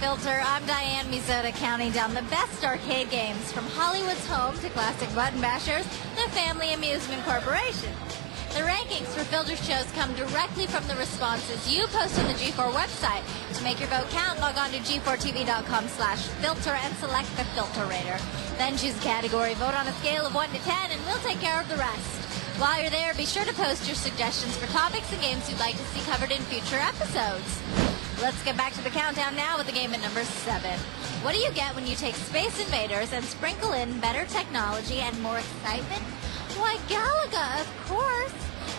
Filter. I'm Diane Mizota, counting down the best arcade games from Hollywood's home to classic button bashers, the Family Amusement Corporation. The rankings for Filter shows come directly from the responses you post on the G4 website. To make your vote count, log on to g4tv.com/filter and select the Filter Rater. Then choose a category, vote on a scale of 1 to 10, and we'll take care of the rest. While you're there, be sure to post your suggestions for topics and games you'd like to see covered in future episodes. Let's get back to the countdown now with the game at number 7. What do you get when you take Space Invaders and sprinkle in better technology and more excitement? Why, Galaga, of course.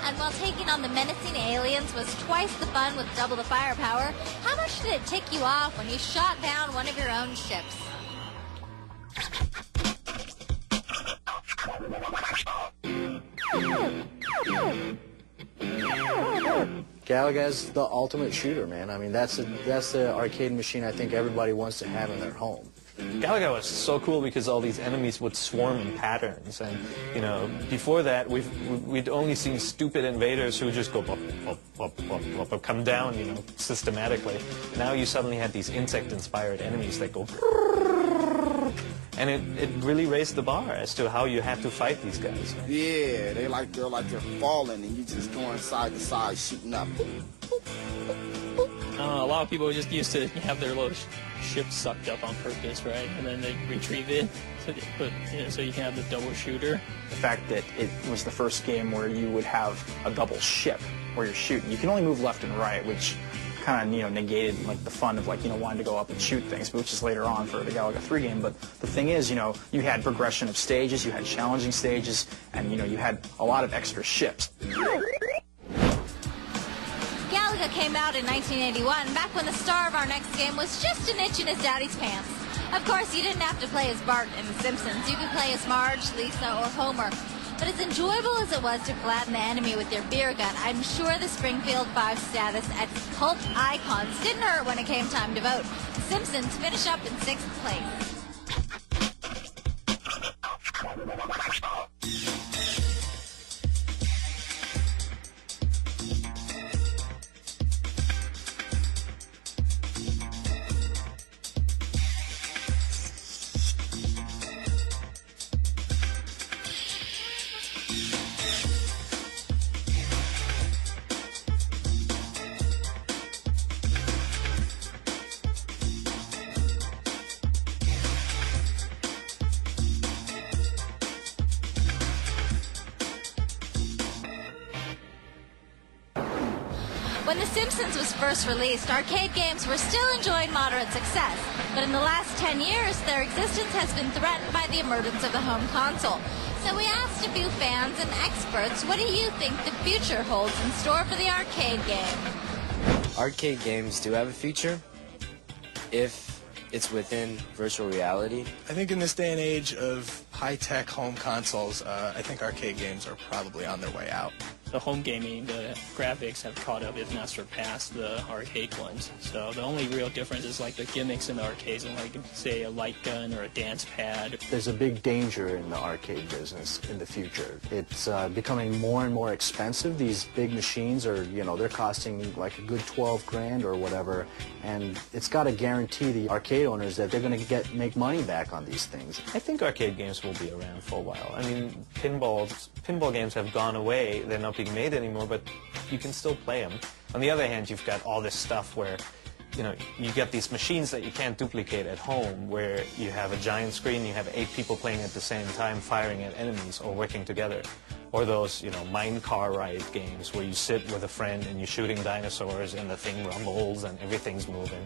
And while taking on the menacing aliens was twice the fun with double the firepower, how much did it tick you off when you shot down one of your own ships? Galaga's the ultimate shooter, man. I mean, that's the arcade machine I think everybody wants to have in their home. Galaga was so cool because all these enemies would swarm in patterns, and you know, before that we'd only seen stupid invaders who would just go up, come down, you know, systematically. Now you suddenly had these insect-inspired enemies that go, and it really raised the bar as to how you had to fight these guys. Yeah, they're falling, and you just going side to side shooting up. A lot of people just used to have their little ship sucked up on purpose, right? And then they retrieve it, so you can have the double shooter. The fact that it was the first game where you would have a double ship where you're shooting. You can only move left and right, which kind of, you know, negated like the fun of like, you know, wanting to go up and shoot things, which is later on for the Galaga 3 game. But the thing is, you know, you had progression of stages, you had challenging stages, and you know, you had a lot of extra ships. Galaga came out in 1981, back when the star of our next game was just an itch in his daddy's pants. Of course, you didn't have to play as Bart in The Simpsons. You could play as Marge, Lisa, or Homer. But as enjoyable as it was to flatten the enemy with your beer gun, I'm sure the Springfield 5 status as cult icons didn't hurt when it came time to vote. The Simpsons finish up in 6th place. When The Simpsons was first released, arcade games were still enjoying moderate success. But in the last 10 years, their existence has been threatened by the emergence of the home console. So we asked a few fans and experts, what do you think the future holds in store for the arcade game? Arcade games do have a future if it's within virtual reality. I think in this day and age of high-tech home consoles, I think arcade games are probably on their way out. The home gaming, the graphics have caught up, if not surpassed, the arcade ones. So the only real difference is like the gimmicks in the arcades, and like say a light gun or a dance pad. There's a big danger in the arcade business in the future. It's becoming more and more expensive. These big machines are, you know, they're costing like a good 12 grand or whatever, and it's got to guarantee the arcade owners that they're going to make money back on these things. I think arcade games will be around for a while. I mean, pinball games have gone away. They're not being made anymore, but you can still play them. On the other hand, you've got all this stuff where, you know, you get these machines that you can't duplicate at home, where you have a giant screen, you have 8 people playing at the same time, firing at enemies or working together. Or those, you know, mine car ride games where you sit with a friend and you're shooting dinosaurs and the thing rumbles and everything's moving.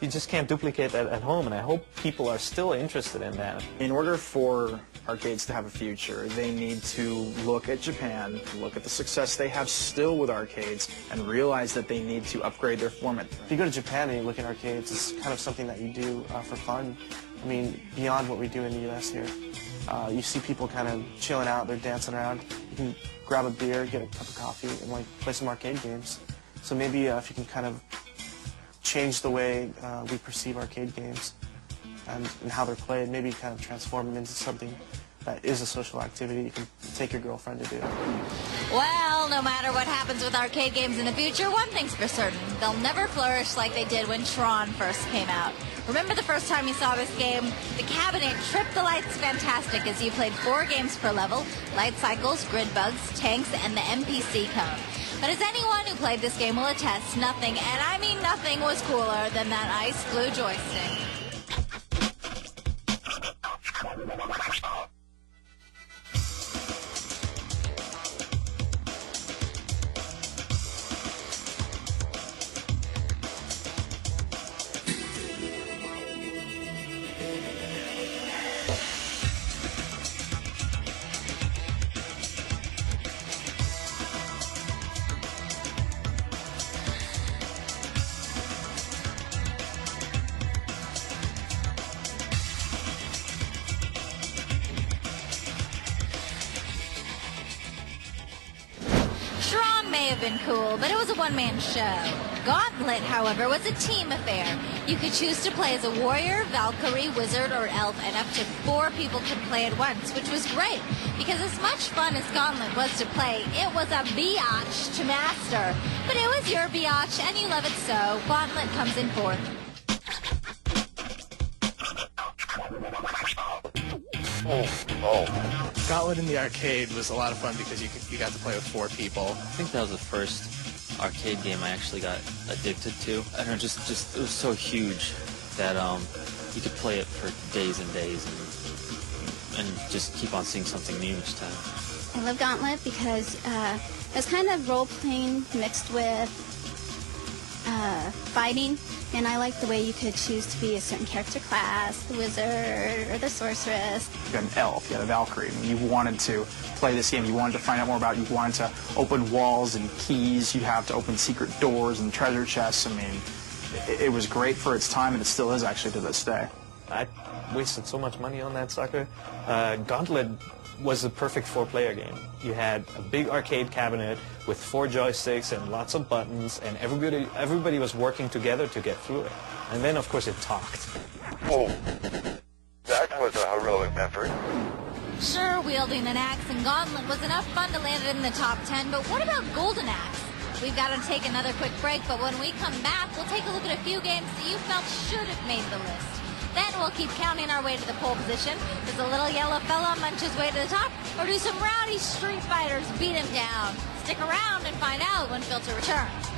You just can't duplicate that at home, and I hope people are still interested in that. In order for arcades to have a future, they need to look at Japan, look at the success they have still with arcades, and realize that they need to upgrade their format. If you go to Japan and you look at arcades, it's kind of something that you do for fun. I mean, beyond what we do in the U.S. here. You see people kind of chilling out, they're dancing around. You can grab a beer, get a cup of coffee, and like play some arcade games. So maybe if you can kind of change the way we perceive arcade games and how they're played, maybe kind of transform them into something that is a social activity you can take your girlfriend to do. Well, no No matter what happens with arcade games in the future, one thing's for certain. They'll never flourish like they did when Tron first came out. Remember the first time you saw this game? The cabinet tripped the lights fantastic as you played 4 games per level, light cycles, grid bugs, tanks, and the NPC cone. But as anyone who played this game will attest, nothing, and I mean nothing, was cooler than that ice blue joystick. Tron may have been cool, but it was a one-man show. Gauntlet, however, was a team affair. You could choose to play as a warrior, Valkyrie, wizard, or elf, and up to 4 people could play at once, which was great, because as much fun as Gauntlet was to play, it was a biatch to master. But it was your biatch, and you love it so. Gauntlet comes in 4th. Gauntlet in the arcade was a lot of fun because you got to play with 4 people. I think that was the first arcade game I actually got addicted to. I don't know, just it was so huge that you could play it for days and days and just keep on seeing something new each time. I love Gauntlet because it was kind of role-playing mixed with fighting, and I like the way you could choose to be a certain character class, the wizard or the sorceress. You had an elf, you had a Valkyrie. I mean, you wanted to play this game, you wanted to find out more about it, you wanted to open walls and keys, you have to open secret doors and treasure chests. I mean, it was great for its time, and it still is actually to this day. I wasted so much money on that sucker. Gauntlet was the perfect 4-player game. You had a big arcade cabinet with 4 joysticks and lots of buttons, and everybody was working together to get through it. And then, of course, it talked. Oh, that was a heroic effort. Sure, wielding an axe in Gauntlet was enough fun to land it in the top 10, but what about Golden Axe? We've got to take another quick break, but when we come back, we'll take a look at a few games that you felt should have made the list. Then we'll keep counting our way to the pole position. Does a little yellow fella munch his way to the top, or do some rowdy street fighters beat him down? Stick around and find out when Filter returns.